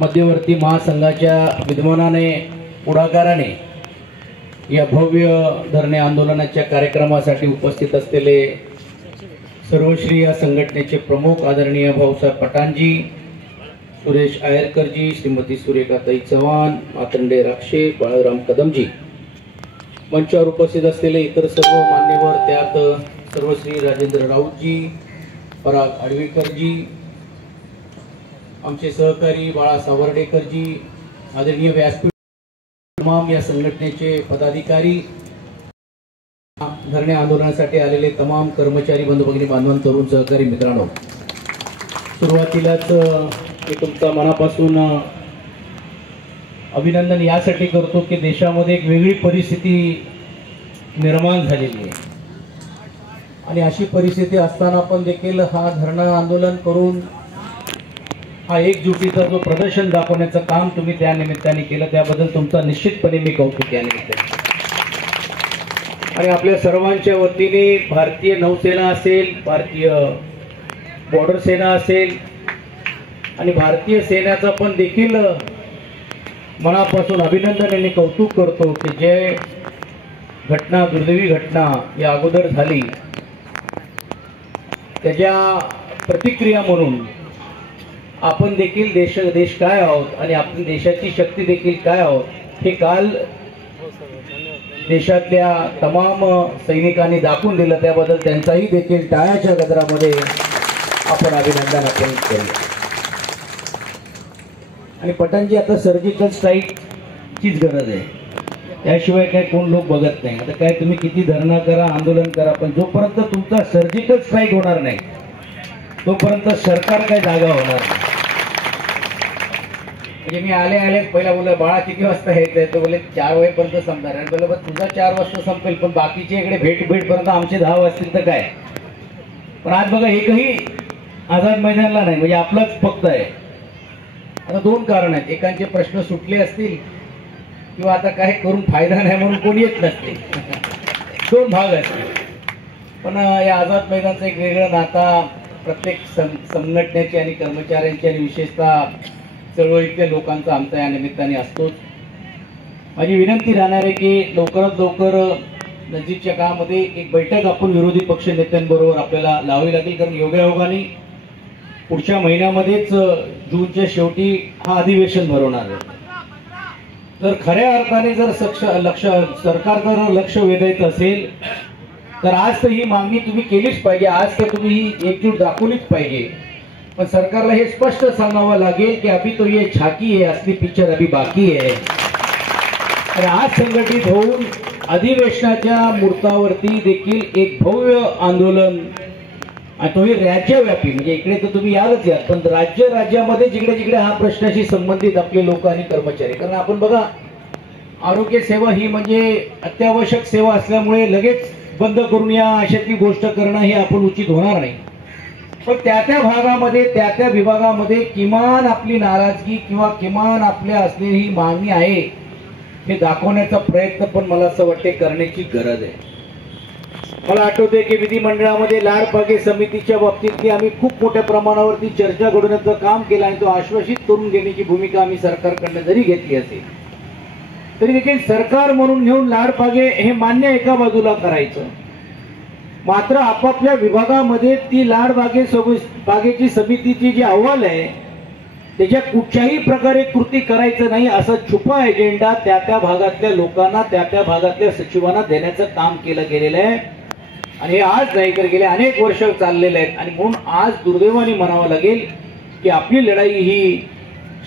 मध्यवर्ती महासंघाच्या विद्यमानाने पुढाकाराने या भव्य धरणे आंदोलनाच्या कार्यक्रमासाठी उपस्थित असलेले सर्वश्री या संघटनेचे प्रमुख आदरणीय भाऊसाहेब पठाणजी, सुरेश आयरकरजी, श्रीमती सुरेखाताई चव्हाण, मातंडे राक्षे, बाळराम कदमजी, मंचावर उपस्थित असलेले इतर सर्व मान्यवर, त्यात सर्वश्री राजेंद्र राऊतजी, पराग आडवेकरजी, आमचे सहकारी बाळा सावर्डेकरजी, आदरणीय व्यासपीठ, तमाम या संघटनेचे पदाधिकारी, धरणे आंदोलनासाठी आलेले तमाम कर्मचारी बंधू भगिनी, बांधवां, तरुण सहकारी मित्रांनो, सुरुवातीलाच मी तुमचा मनापासून अभिनंदन यासाठी करतो की देशामध्ये एक वेगळी परिस्थिती निर्माण झालेली आहे आणि अशी परिस्थिती असताना पण देखील हा धरणं आंदोलन करून हा एकजुटीचा जो प्रदर्शन दाखवण्याचं काम तुम्ही त्या निमित्ताने केलं, त्याबद्दल तुमचा निश्चितपणे मी कौतुक या निमित्ताने. आणि आपल्या सर्वांच्या वतीने भारतीय नौसेना असेल, भारतीय बॉर्डर सेना असेल आणि भारतीय सेनेचा पण देखील मनापासून अभिनंदन आणि कौतुक करतो की जे घटना, दुर्दैवी घटना या अगोदर झाली त्याच्या प्रतिक्रिया म्हणून आपण देखील देश काय आहोत आणि आपली देशाची शक्ती देखील काय आहोत हे काल देशातल्या तमाम सैनिकांनी दाखवून दिलं. त्याबद्दल त्यांचाही देखील टाळ्याच्या गजरामध्ये आपण अभिनंदन आपण केलं. आणि पठाणजी, आता सर्जिकल स्ट्राईकचीच गरज आहे, त्याशिवाय काय कोण लोक बघत नाही. आता काय तुम्ही किती धरणं करा, आंदोलन करा, पण जोपर्यंत तुमचा सर्जिकल स्ट्राईक होणार नाही तोपर्यंत सरकार काय जागा होणार नाही. म्हणजे मी आले पहिला बोललो, बाळा किती वाजता यायचंय? तो बोले 4 वाजेपर्यंत संपणार. आणि बोललो तुझा 4 वाजता संपेल, पण बाकीचे इकडे भेट पर्यंत आमचे 10 वाजतील तर काय. पण आज बघा एकही आझाद मैदानला नाही, म्हणजे आपलाच फक्त आहे. आता 2 कारण आहेत, एकांचे प्रश्न सुटले असतील किंवा आता काही करून फायदा नाही म्हणून कोणी येत नसते. 2 भाग असतील. पण या आझाद मैदानचं एक वेगळं नाता प्रत्येक संघटनेची आणि कर्मचाऱ्यांची आणि विशेषतः चळवळीतल्या लोकांचा आमचा या निमित्ताने असतोच. माझी विनंती राहणार आहे की लवकरात लवकर नजीकच्या काळामध्ये एक बैठक आपण विरोधी पक्ष नेत्यांबरोबर आपल्याला लावावी लागेल, कारण योगायोगाने पुढच्या महिन्यामध्येच जूनच्या शेवटी हा अधिवेशन भरवणार आहे. जर खऱ्या अर्थाने जर सरकार जर लक्ष वेधायचं असेल तर आज तर ही मागणी तुम्ही केलीच पाहिजे, आज तर तुम्ही ही एकजूट दाखवलीच पाहिजे. पण सरकारला हे स्पष्ट सांगावं लागेल की अभी तो ये झाकी है, असली पिक्चर अभी बाकी है. आणि आज संघटित होऊन अधिवेशनाच्या मुहूर्तावरती देखील एक भव्य आंदोलन, आणि तोही राज्यव्यापी, म्हणजे इकडे तर तुम्ही यालच याल, पण राज्यामध्ये जिकडे जिकडे हा प्रश्नाशी संबंधित आपले लोक आणि कर्मचारी, कारण आपण बघा आरोग्य सेवा ही म्हणजे अत्यावश्यक सेवा असल्यामुळे लगेच बंद करून या अशातली गोष्ट करणं हे आपण उचित होणार नाही. पण त्या भागामध्ये, त्या विभागामध्ये किमान आपली नाराजगी किंवा किमान आपल्या असलेली ही मागणी आहे हे दाखवण्याचा प्रयत्न पण मला असं वाटते करण्याची गरज आहे. मला आठवते की विधिमंडळामध्ये लाडपागे समितीच्या बाबतीत आम्ही खूप मोठ्या प्रमाणावरती चर्चा घडवण्याचं काम केलं आणि तो आश्वासित करून घेण्याची भूमिका आम्ही सरकारकडनं जरी घेतली असेल तरी देखील सरकार म्हणून घेऊन लाडपागे हे मान्य एका बाजूला करायचं, मात्र आपापल्या विभागामध्ये ती बागेची समितीची जी अहवाल आहे त्याच्या कुठच्याही प्रकारे कृती करायचं नाही असा छुपा एजेंडा त्या भागातल्या लोकांना, त्या भागातल्या सचिवांना देण्याचं काम केलं गेलेलं आहे. आणि हे आज नाही तर गेले अनेक वर्ष चाललेले आहेत. आणि म्हणून आज दुर्दैवाने म्हणावं लागेल की आपली लढाई ही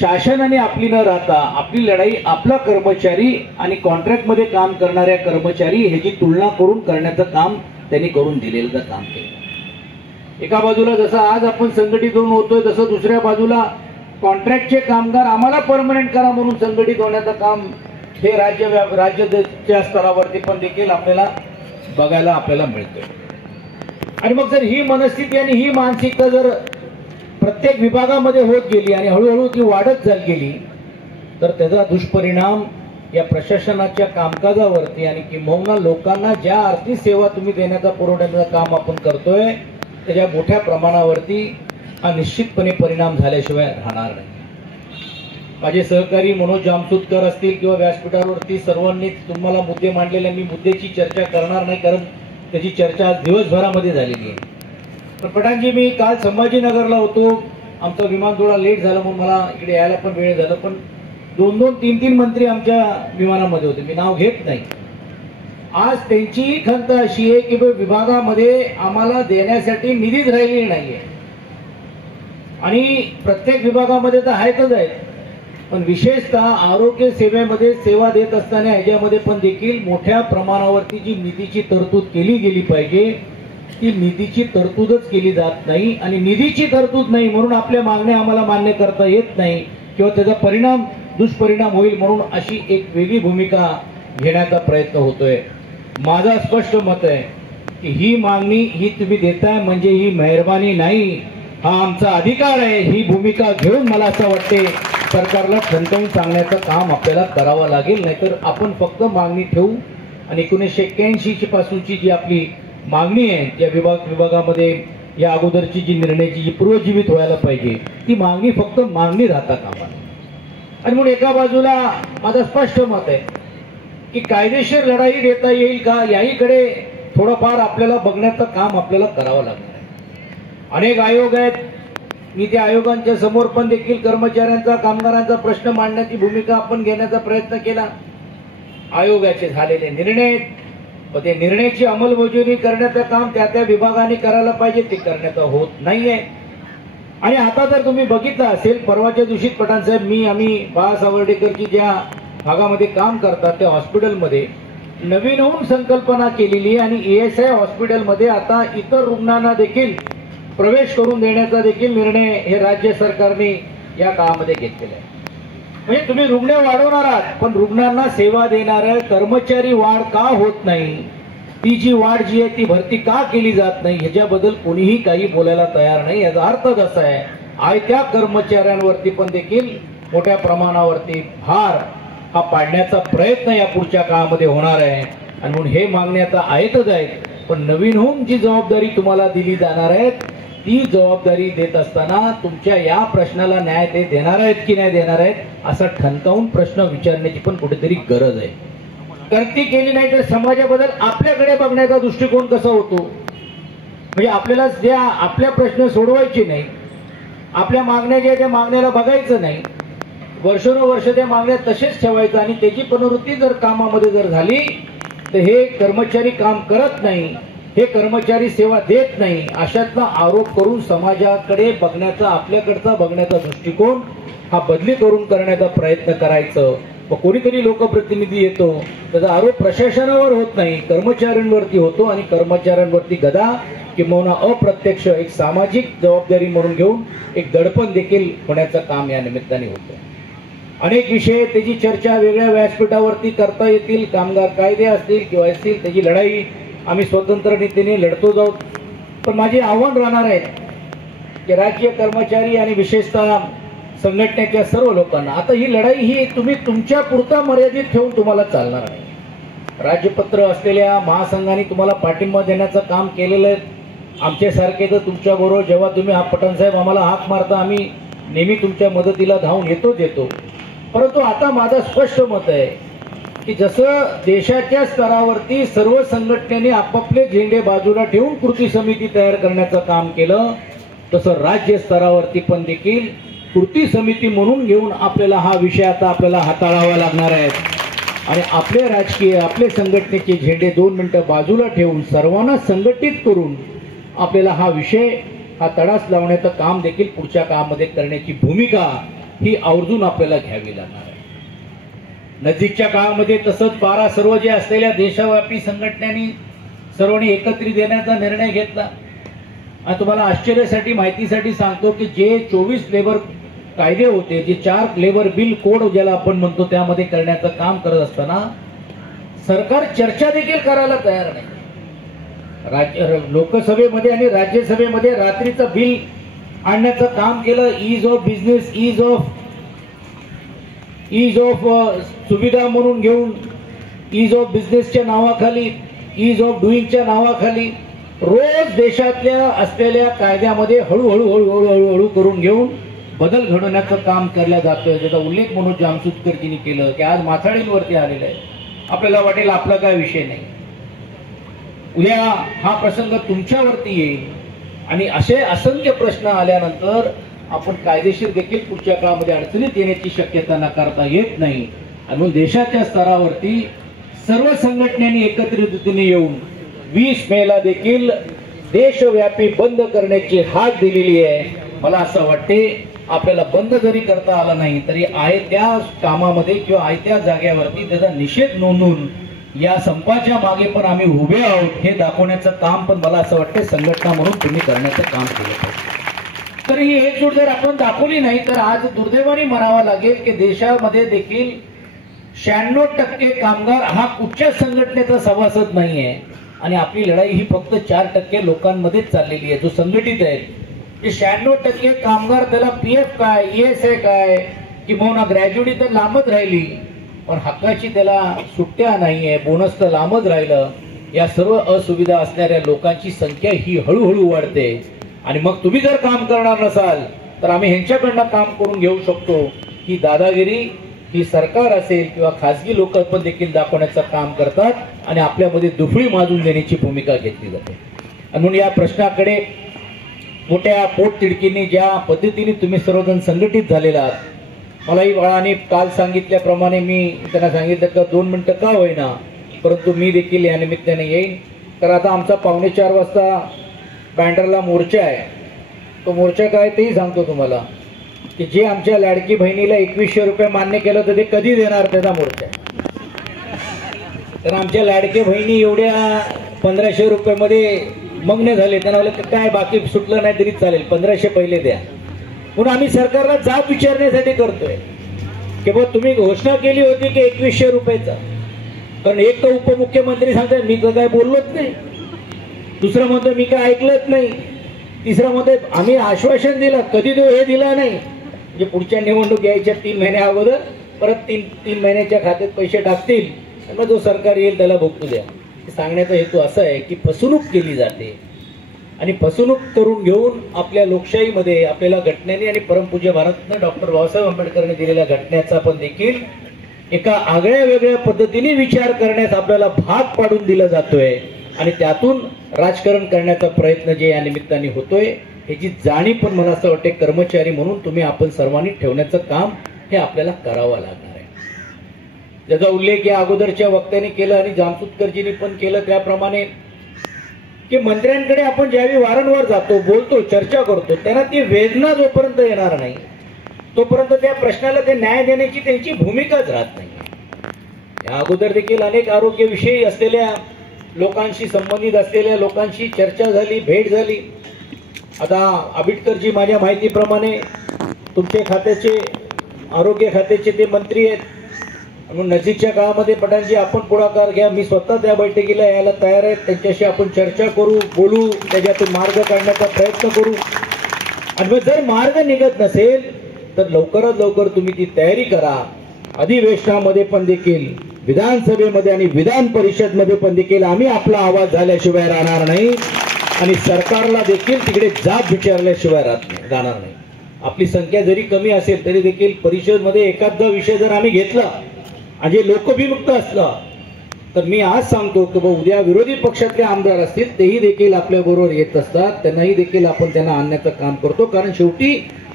शासनाने आपली न राहता आपली लढाई आपला कर्मचारी आणि कॉन्ट्रॅक्टमध्ये काम करणाऱ्या कर्मचारी ह्याची तुलना करून करण्याचं काम त्यांनी करून दिलेलं काम केलं. एका बाजूला जसं आज आपण संघटित होऊन होतोय तसं दुसऱ्या बाजूला कॉन्ट्रॅक्टचे कामगार आम्हाला परमनंट करा म्हणून संघटित होण्याचं काम हे राज्याच्या स्तरावरती पण देखील आपल्याला बघायला मिळतंय. आणि मग जर ही मनस्थिती आणि ही मानसिकता जर प्रत्येक विभागामध्ये होत गेली आणि हळूहळू ती वाढत चालली गेली तर त्याचा दुष्परिणाम या प्रशासनाच्या कामकाजावरती आणि किंबहुना लोकांना ज्या आर्थिक सेवा तुम्ही देण्याचा पुरवण्याचं काम आपण करतोय त्याच्या मोठ्या प्रमाणावरती हा निश्चितपणे परिणाम झाल्याशिवाय राहणार नाही. माझे सहकारी मनोज जामसुदकर असतील किंवा व्यासपीठावरती सर्वांनी तुम्हाला मुद्दे मांडलेले, मी मुद्द्याची चर्चा करणार नाही कारण त्याची चर्चा आज दिवसभरामध्ये झालेली आहे. पण पठाणजी, मी काल संभाजीनगरला होतो, आमचा विमान थोडा लेट झाला म्हणून मला इकडे यायला पण वेळ झाला, पण 2-2, 3-3 मंत्री आमच्या विमानामध्ये होते, मी नाव घेत नाही. आज त्यांची खंत अशी आहे की विभागामध्ये आम्हाला देण्यासाठी निधीच राहिलेली नाहीये आणि प्रत्येक विभागामध्ये तर आहेतच आहेत, पण विशेषतः आरोग्य सेवेमध्ये सेवा देत असताना ह्याच्यामध्ये पण देखील मोठ्या प्रमाणावरती जी निधीची तरतूद केली गेली पाहिजे ती निधीची तरतूदच केली जात नाही आणि निधीची तरतूद नाही म्हणून आपल्या मागण्या आम्हाला मान्य करता येत नाही किंवा त्याचा दुष्परिणाम होईल म्हणून अशी एक वेगळी भूमिका घेण्याचा प्रयत्न होतोय. माझं स्पष्ट मत आहे की ही मागणी ही तुम्ही देताय म्हणजे ही मेहरबानी नाही, हा आमचा अधिकार आहे. ही भूमिका घेऊन मला असं वाटते सरकारला ठणकावून सांगण्याचं काम आपल्याला करावं लागेल, नाहीतर आपण फक्त मागणी ठेवू आणि 1981 पासूनची जी आपली मागणी आहे या विभागामध्ये या अगोदरची जी निर्णयाची जी पूर्वजीवित व्हायला पाहिजे ती मागणी फक्त मागणी राहता कामा नये. आणि म्हणून एका बाजूला माझं स्पष्ट मत आहे की कायदेशीर लढाई देता येईल का याहीकडे थोडंफार आपल्याला बघण्याचं काम आपल्याला करावं लागणार आहे. अनेक आयोग आहेत, मी त्या आयोगांच्या समोर पण देखील कर्मचाऱ्यांचा कामगारांचा प्रश्न मांडण्याची भूमिका आपण घेण्याचा प्रयत्न केला. आयोगाचे झालेले निर्णय व ते निर्णयाची अंमलबजावणी करण्याचं काम त्या त्या विभागाने करायला पाहिजे, ते करण्याचं होत नाहीये. आणि आता जर तुम्ही बघितलं असेल परवाच्या दिवशी पठाण साहेब आम्ही बाळासावर्डेकरची ज्या भागामध्ये काम करतात त्या हॉस्पिटलमध्ये नवीनहून संकल्पना केलेली आणि ESI हॉस्पिटलमध्ये आता इतर रुग्णांना देखील प्रवेश करून देण्याचा देखील निर्णय हे राज्य सरकारने या काळामध्ये घेतलेला आहे. म्हणजे तुम्ही रुग्ण वाढवणार आहात पण रुग्णांना सेवा देणाऱ्या कर्मचारी वाढ का होत नाही, ती जी वाढ जी आहे ती भरती का केली जात नाही ह्याच्याबद्दल कोणीही काही बोलायला तयार नाही. याचा अर्थ असा आहे त्या कर्मचाऱ्यांवरती पण देखील मोठ्या प्रमाणावरती भार हा पाडण्याचा प्रयत्न या पुढच्या काळामध्ये होणार आहे. आणि म्हणून हे मागण्या आता आहेतच आहेत, पण नवीनहून जी जबाबदारी तुम्हाला दिली जाणार आहे ती जबाबदारी देत असताना तुमच्या या प्रश्नाला न्याय ते देणार आहेत की नाही देणार आहेत असा ठणकावून प्रश्न विचारण्याची पण कुठेतरी गरज आहे. करती केली नाही तर समाजाबद्दल आपल्याकडे बघण्याचा दृष्टिकोन कसा होतो, म्हणजे आपल्याला ज्या आपल्या प्रश्न सोडवायचे नाही, आपल्या मागण्या ज्या त्या मागण्याला बघायचं नाही, वर्षानुवर्ष त्या मागण्या तसेच ठेवायचं आणि त्याची पुनरावृत्ती जर कामामध्ये जर झाली तर हे कर्मचारी काम करत नाही, हे कर्मचारी सेवा देत नाही अशातला आरोप करून समाजाकडे बघण्याचा आपल्याकडचा बघण्याचा दृष्टिकोन हा बदली करून करण्याचा प्रयत्न करायचं. व कोणीतरी लोकप्रतिनिधी येतो त्याचा आरोप प्रशासनावर होत नाही कर्मचाऱ्यांवरती होतो आणि कर्मचाऱ्यांवरती गदा किंवा अप्रत्यक्ष एक सामाजिक जबाबदारी म्हणून घेऊन एक दडपण देखील होण्याचं काम या निमित्ताने होतं. अनेक विषय त्याची चर्चा वेगळ्या व्यासपीठावरती करता येतील, कामगार कायदे असतील किंवा असतील त्याची लढाई आम्ही स्वतंत्र रीतीने लढतो जाऊ. पण माझे आव्हान राहणार आहे की राज्य कर्मचारी आणि विशेषतः संघटनेच्या सर्व लोकांना आता ही लढाई ही तुम्ही तुमच्या पुरता मर्यादित ठेवून तुम्हाला चालणार आहे. राज्यपत्र असलेल्या महासंघाने तुम्हाला पाठिंबा देण्याचं काम केलेलं आहे. आमच्यासारखे तर तुमच्याबरोबर जेव्हा तुम्ही पठाण साहेब आम्हाला हाक मारता आम्ही नेहमी तुमच्या मदतीला धावून येतो. परंतु आता माझं स्पष्ट मत आहे की जसं देशाच्या स्तरावरती सर्व संघटनेने आपापले झेंडे बाजूला ठेवून कृती समिती तयार करण्याचं काम केलं तसं राज्य स्तरावरती पण देखील कृती समिती म्हणून घेऊन आपल्याला हा विषय आता आपल्याला हाताळावा लागणार आहे आणि आपले राजकीय आपले संघटनेचे झेंडे 2 मिनिटं बाजूला ठेवून सर्वांना संघटित करून आपल्याला हा विषय हा तडास लावण्याचं काम देखील पुढच्या काळामध्ये करण्याची भूमिका ही आवर्जून आपल्याला घ्यावी लागणार आहे. नजीकच्या काळामध्ये तसंच 12 सर्व जे असलेल्या देशव्यापी संघटनांनी सर्वांनी एकत्रित देण्याचा निर्णय घेतला. आणि तुम्हाला आश्चर्यासाठी माहितीसाठी सांगतो की जे 24 लेबर कायदे होते, जे 4 लेबर बिल कोड ज्याला आपण म्हणतो त्यामध्ये करण्याचं काम करत असताना सरकार चर्चा देखील करायला तयार नाही. लोकसभेमध्ये आणि राज्यसभेमध्ये रात्रीचं बिल आणण्याचं काम केलं. ईज ऑफ बिझनेस, ईज ऑफ सुविधा म्हणून घेऊन ईज ऑफ बिझनेसच्या नावाखाली, ईज ऑफ डुईंगच्या नावाखाली रोज देशातल्या असलेल्या कायद्यामध्ये हळूहळू करून घेऊन बदल घडवण्याचं काम केलं जातं, ज्याचा उल्लेख मनोज जामसुदकरजींनी केलं की आज माथाडींवरती आलेलं आहे. आपल्याला वाटेल आपला काय विषय नाही, उद्या हा प्रसंग तुमच्यावरती येईल आणि असे असंख्य प्रश्न आल्यानंतर आपण कायदेशीर देखील पुढच्या काळामध्ये अडचणीत येण्याची शक्यता नाकारता येत नाही. आणि म्हणून देशाच्या स्तरावरती सर्व संघटनांनी एकत्रिततेने येऊन 20 मेला देखील देशव्यापी बंद करण्याची हाक दिलेली आहे. मला असं वाटते आपल्याला बंद जरी करता आला नाही तरी आहे त्या कामामध्ये किंवा आहे त्या जागेवरती त्याचा निषेध नोंदवून या संपाच्या मागे पण आम्ही उभे आहोत हे दाखवण्याचं काम पण मला असं वाटतं संघटना म्हणून तुम्ही करण्याचं काम केलं पाहिजे. तर ही एकजूट जर आपण दाखवली नाही तर आज दुर्दैवाने म्हणावं लागेल की देशामध्ये देखील 96% कामगार हा कुठच्याच संघटनेचा सभासद नाहीये आणि आपली लढाई ही फक्त 4% लोकांमध्येच चाललेली आहे जो संघटित आहे. ते 96% कामगार त्याला PF काय ESI काय किंवा ग्रॅज्युटी तर लांबच राहिली पण हक्काची त्याला सुट्ट्या नाहीये, बोनस तर लांबच राहिलं. या सर्व असुविधा असणाऱ्या लोकांची संख्या ही हळूहळू वाढते आणि मग तुम्ही जर काम करणार नसाल तर आम्ही ह्यांच्याकडनं काम करून घेऊ शकतो. ही दादागिरी ही सरकार असेल किंवा खासगी लोक पण देखील दाखवण्याचं काम करतात आणि आपल्यामध्ये दुफळी माजून देण्याची भूमिका घेतली जाते. म्हणून या प्रश्नाकडे मोठ्या पोटतिडकीने ज्या पद्धतीने तुम्ही सर्वजण संघटित झालेला आहात, मलाही बाळाने काल सांगितल्याप्रमाणे मी त्यांना सांगितलं का 2 मिनिटं का होईना परंतु मी देखील या निमित्ताने येईन. तर आता आमचा 3:45 वाजता बँडरला मोर्चा आहे. तो मोर्चा काय तेही सांगतो तुम्हाला की जे आमच्या लाडकी बहिणीला 2100 रुपये मान्य केलं तर ते कधी देणार त्याचा मोर्चा. तर आमच्या लाडक्या बहिणी एवढ्या 1500 रुपयामध्ये मग्न झाले, त्यांना म्हणलं काय बाकी सुटलं नाही तरी चालेल 1500 पहिले द्या. म्हणून आम्ही सरकारला जाब विचारण्यासाठी करतोय की बा तुम्ही घोषणा केली होती की 2100 रुपयाचा, कारण एक तर उपमुख्यमंत्री सांगतात मी तर काय बोललोच नाही, दुसरं म्हणतो मी काय ऐकलंच नाही, तिसरं म्हणतो आम्ही आश्वासन दिलं कधी देऊ हे दिलं नाही. म्हणजे पुढच्या निवडणूक यायच्या 3 महिन्या अगोदर परत 3 महिन्याच्या खात्यात पैसे टाकतील आणि मग जो सरकार येईल त्याला भोगू द्या. सांगण्याचा हेतू असा आहे की फसवणूक केली जाते आणि फसवणूक करून घेऊन आपल्या लोकशाहीमध्ये आपल्याला घटनेने आणि परमपूज्य भारतरत्न डॉक्टर बाबासाहेब आंबेडकरांनी दिलेल्या घटनेचा पण देखील एका आगळ्या वेगळ्या पद्धतीने विचार करण्यास आपल्याला भाग पाडून दिला जातोय आणि त्यातून राजकारण करण्याचा प्रयत्न जे या निमित्ताने होतोय ह्याची जाणीव पण मला असं वाटते कर्मचारी म्हणून तुम्ही आपण सर्वांनी ठेवण्याचं काम हे आपल्याला करावं लागणार आहे. ज्याचा उल्लेख या अगोदरच्या वक्त्यांनी केला आणि जामसुदकरजींनी पण केलं त्याप्रमाणे की मंत्र्यांकडे आपण ज्यावेळी वारंवार जातो, बोलतो, चर्चा करतो, त्यांना ती वेदना जोपर्यंत येणार नाही तोपर्यंत त्या प्रश्नाला ते न्याय देण्याची त्यांची भूमिकाच राहत नाही. या अगोदर देखील अनेक आरोग्यविषयी असलेल्या लोकांशी संबंधित असलेल्या लोकांशी चर्चा झाली, भेट झाली. आता आंबेडकरजी माझ्या माहितीप्रमाणे तुमच्या खात्याचे आरोग्य खात्याचे ते मंत्री आहेत म्हणून नजीकच्या काळामध्ये पठाणजी आपण पुढाकार घ्या, मी स्वतः त्या बैठकीला यायला तयार आहे. त्यांच्याशी आपण चर्चा करू, बोलू, त्याच्यातून मार्ग काढण्याचा प्रयत्न करू आणि मग जर मार्ग निघत नसेल तर लवकरात लवकर तुम्ही ती तयारी करा. अधिवेशनामध्ये पण देखील विधानसभेमध्ये आणि विधान परिषदमध्ये पण देखील आम्ही आपला आवाज झाल्याशिवाय राहणार नाही आणि सरकारला देखील तिकडे जाब विचारल्याशिवाय राहणार नाही. आपली संख्या जरी कमी असेल तरी देखील परिषदमध्ये एखादा विषय जर आम्ही घेतला आणि जे लोकभिमुक्त असला तर मी आज सांगतो की उद्या विरोधी पक्षातले आमदार असतील तेही देखील आपल्या बरोबर येत असतात, त्यांनाही देखील आपण त्यांना आणण्याचं काम करतो. कारण शेवटी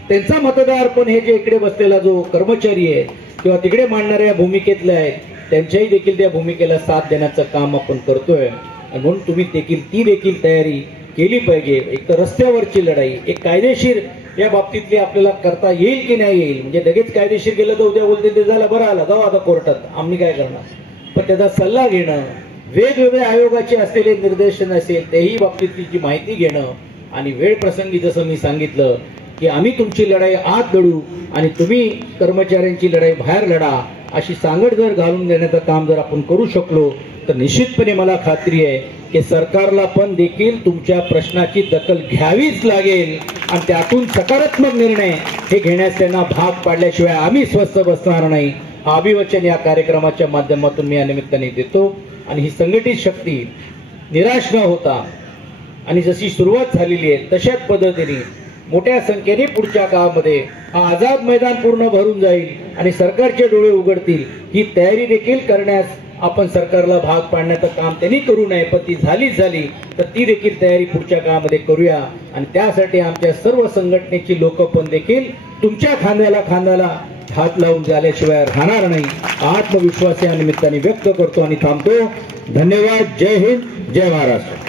त्यांचा मतदार पण हे जे इकडे बसलेला जो कर्मचारी आहे किंवा तिकडे मांडणाऱ्या भूमिकेतले आहेत त्यांच्याही देखील त्या भूमिकेला साथ देण्याचं काम आपण करतोय. आणि म्हणून तुम्ही देखील ती देखील तयारी केली पाहिजे. एक तर रस्त्यावरची लढाई, एक कायदेशीर या बाबतीतली आपल्याला करता येईल की नाही येईल, म्हणजे लगेच कायदेशीर गेलं तर उद्या बोलते ते झालं बरं आलं जाऊ आता कोर्टात आम्ही काय करणार, पण त्याचा सल्ला घेणं, वेगवेगळ्या आयोगाचे असलेले निर्देशन असेल तेही बाबतीतली जी माहिती घेणं आणि वेळ प्रसंगी जसं मी सांगितलं की आम्ही तुमची लढाई आत लढू आणि तुम्ही कर्मचाऱ्यांची लढाई बाहेर लढा अशी सांगड जर घालून देण्याचं काम जर आपण करू शकलो तर निश्चितपणे मला खात्री आहे की सरकारला पण देखील तुमच्या प्रश्नाची दखल घ्यावीच लागेल आणि त्यातून सकारात्मक निर्णय हे घेण्यास त्यांना भाग पाडल्याशिवाय आम्ही स्वस्थ बसणार नाही. हा अभिवचन या कार्यक्रमाच्या माध्यमातून मी या निमित्ताने देतो आणि ही संघटित शक्ती निराश न होता आणि जशी सुरुवात झालेली आहे तशाच पद्धतीने मोठ्या संख्येने पुढच्या काळामध्ये आझाद मैदान पूर्ण भरून जाईल आणि सरकारचे डोळे उघडतील ही तयारी देखील करण्यास आपण सरकारला भाग पाडण्याचं काम त्यांनी करू नये, पण ती झालीच झाली तर ती देखील तयारी पुढच्या काळामध्ये करूया. आणि त्यासाठी आमच्या सर्व संघटनेची लोक पण देखील तुमच्या खांद्याला खांद्याला हात लावून झाल्याशिवाय राहणार नाही. आत्मविश्वास या निमित्ताने व्यक्त करतो आणि थांबतो. धन्यवाद. जय हिंद, जय महाराष्ट्र.